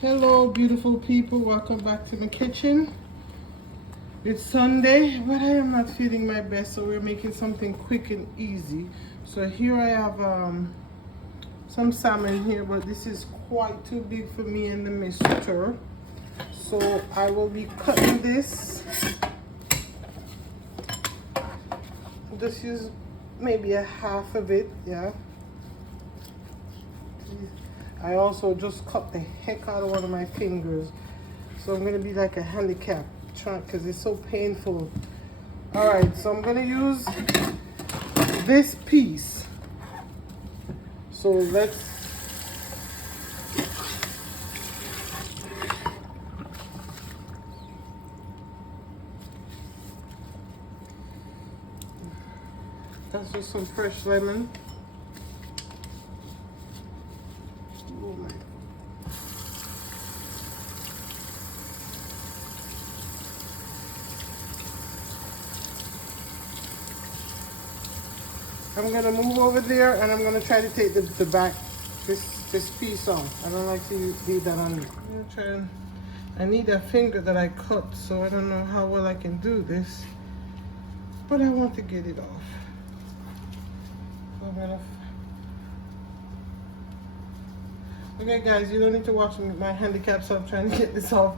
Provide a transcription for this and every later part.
Hello beautiful people, welcome back to my kitchen. It's Sunday, but I am not feeling my best, so we're making something quick and easy. So here I have some salmon here, but this is quite too big for me and the mister. So I will be cutting this. Just use maybe a half of it, yeah. I also just cut the heck out of one of my fingers. So I'm gonna be like a handicap because it's so painful. All right, so I'm gonna use this piece. So let's, that's just some fresh lemon. Oh my. I'm gonna move over there and I'm gonna try to take the back, this piece off. I don't like to leave that on. I need a finger that I cut, so I don't know how well I can do this, but I want to get it off. So I'm gonna. Okay guys, you don't need to watch my handicap, so I'm trying to get this off.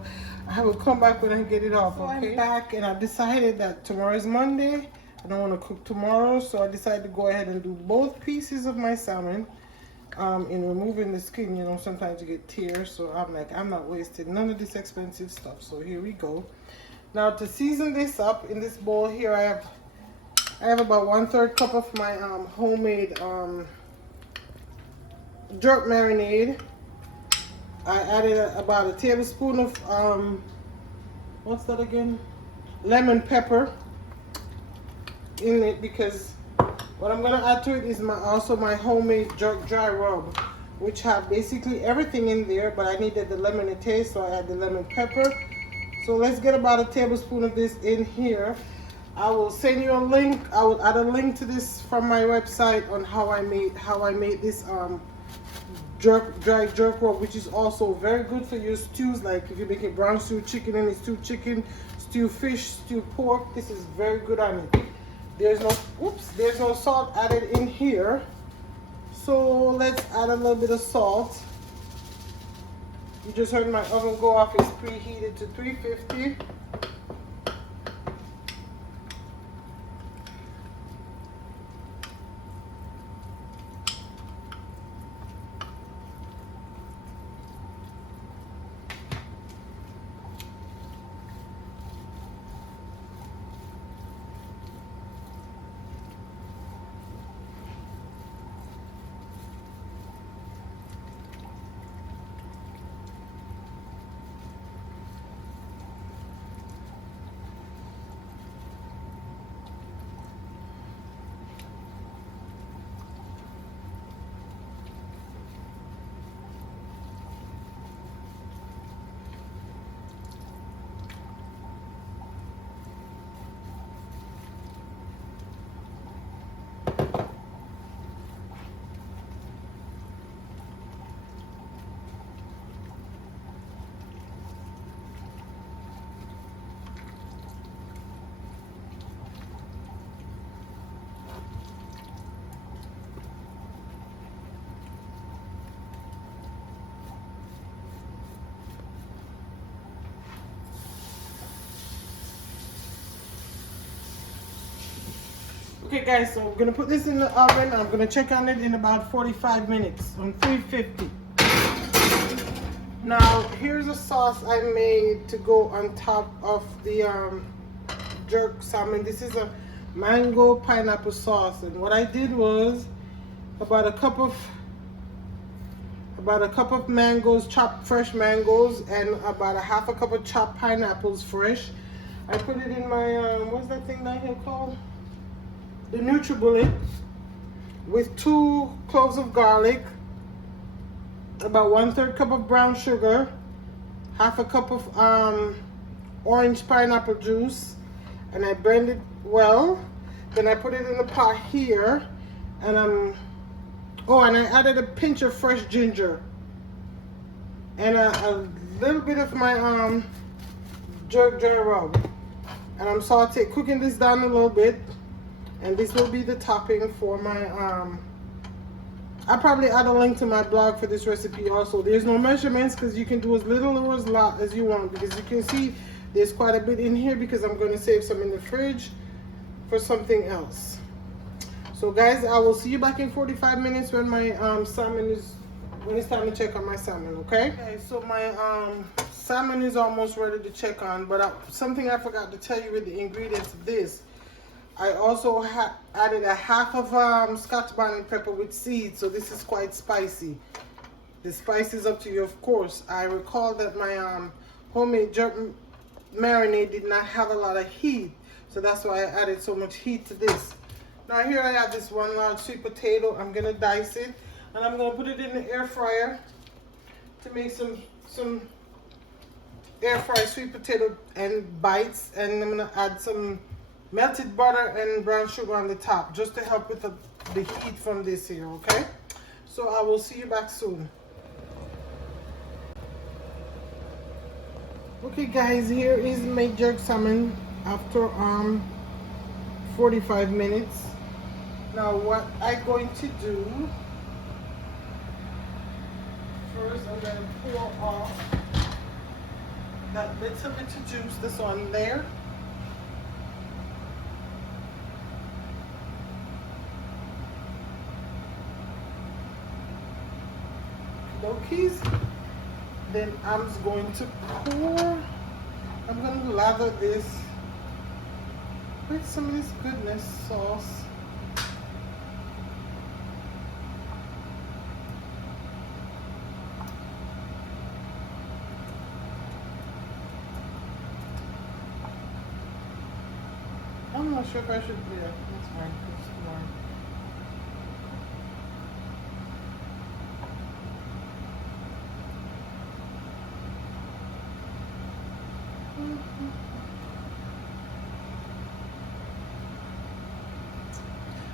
I will come back when I get it off, okay? I'm back and I've decided that tomorrow is Monday. I don't want to cook tomorrow, so I decided to go ahead and do both pieces of my salmon. In removing the skin, you know, sometimes you get tears, so I'm like, I'm not wasting none of this expensive stuff. So here we go. Now to season this up, in this bowl here, I have about 1/3 cup of my homemade jerk marinade. I added about a tablespoon of what's that again? Lemon pepper in it, because what I'm gonna add to it is also my homemade jerk dry rub, which have basically everything in there, but I needed the lemon taste, so I add the lemon pepper. So let's get about a tablespoon of this in here. I will send you a link. I will add a link to this from my website on how I made this dry jerk rub, which is also very good for your stews. Like if you're making brown stew chicken, and stew chicken, stew fish, stew pork, this is very good on it. There's no salt added in here. So let's add a little bit of salt. You just heard my oven go off. It's preheated to 350. Okay guys, so I'm gonna put this in the oven. I'm gonna check on it in about 45 minutes on 350. Now here's a sauce I made to go on top of the jerk salmon. This is a mango pineapple sauce, and what I did was about a cup of mangoes, chopped fresh mangoes, and about a half a cup of chopped pineapples fresh. I put it in my what's that thing down here called? The NutriBullet, with 2 cloves of garlic, about 1/3 cup of brown sugar, half a cup of orange pineapple juice, and I blend it well. Then I put it in the pot here, and I added a pinch of fresh ginger. and a little bit of my jerk rub. And I'm cooking this down a little bit, and this will be the topping for my I'll probably add a link to my blog for this recipe also. There's no measurements because you can do as little or as lot as you want, because you can see there's quite a bit in here because I'm going to save some in the fridge for something else. So guys, I will see you back in 45 minutes when my when it's time to check on my salmon, okay? Okay, so my salmon is almost ready to check on, but something I forgot to tell you with the ingredients of this. I also added a half of Scotch bonnet pepper with seeds, so this is quite spicy. The spice is up to you, of course. I recall that my homemade jerk marinade did not have a lot of heat, so that's why I added so much heat to this. Now here I have this one large sweet potato. I'm gonna dice it, and I'm gonna put it in the air fryer to make some air fried sweet potato and bites, and I'm gonna add some melted butter and brown sugar on the top just to help with the heat from this here, okay? So I will see you back soon. Okay guys, here is my jerk salmon after 45 minutes. Now what I'm going to do, first I'm going to pour off that little bit of juice that's on there. Loki's. Then I'm just going to I'm going to lather this with some of this goodness sauce. I'm not sure if I should do that. That's fine. It's fine.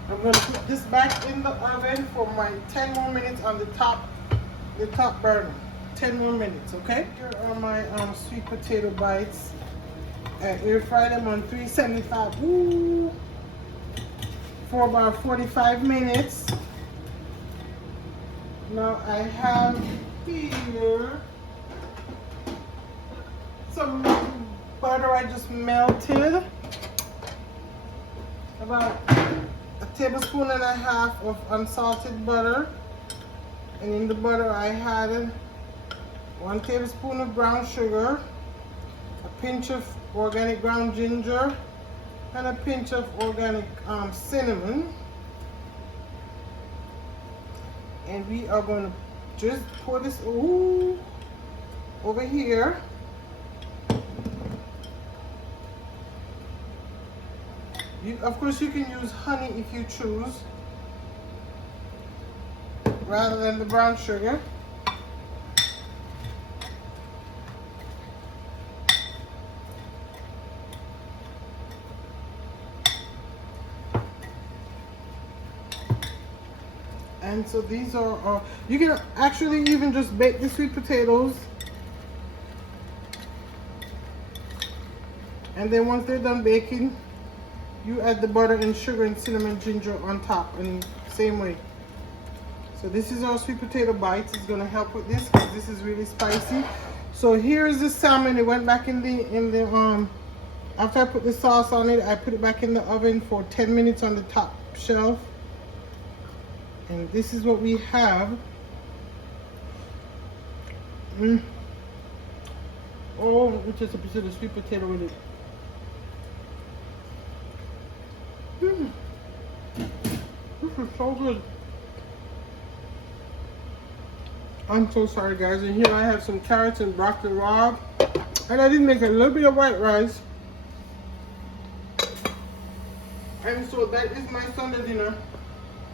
I'm going to put this back in the oven for my 10 more minutes on the top burner. 10 more minutes, okay? Here are my sweet potato bites. I air fry them on 375 for about 45 minutes. Now I have here some butter I just melted. About a tablespoon and a half of unsalted butter. And in the butter I had 1 tablespoon of brown sugar, a pinch of organic ground ginger, and a pinch of organic cinnamon. And we are going to just pour this over here. Of course, you can use honey if you choose, rather than the brown sugar. And so these are, you can actually even just bake the sweet potatoes. And then once they're done baking, you add the butter and sugar and cinnamon ginger on top, and same way. So this is our sweet potato bites. It's gonna help with this because this is really spicy. So here is the salmon. It went back in the after I put the sauce on it, I put it back in the oven for 10 minutes on the top shelf. And this is what we have. Oh, it's just a piece of the sweet potato with it. This is so good. I'm so sorry guys. And here I have some carrots and broccoli raw. And I did make a little bit of white rice. And so that is my Sunday dinner.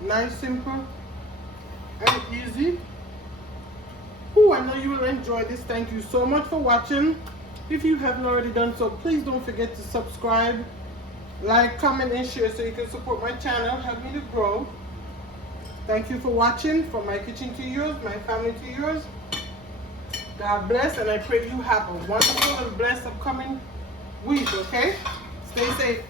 Nice, simple, and easy. Oh, I know you will enjoy this. Thank you so much for watching. If you haven't already done so, please don't forget to subscribe, like, comment, and share so you can support my channel, help me to grow. Thank you for watching. From my kitchen to yours, my family to yours. God bless, and I pray you have a wonderful and blessed upcoming week, okay? Stay safe.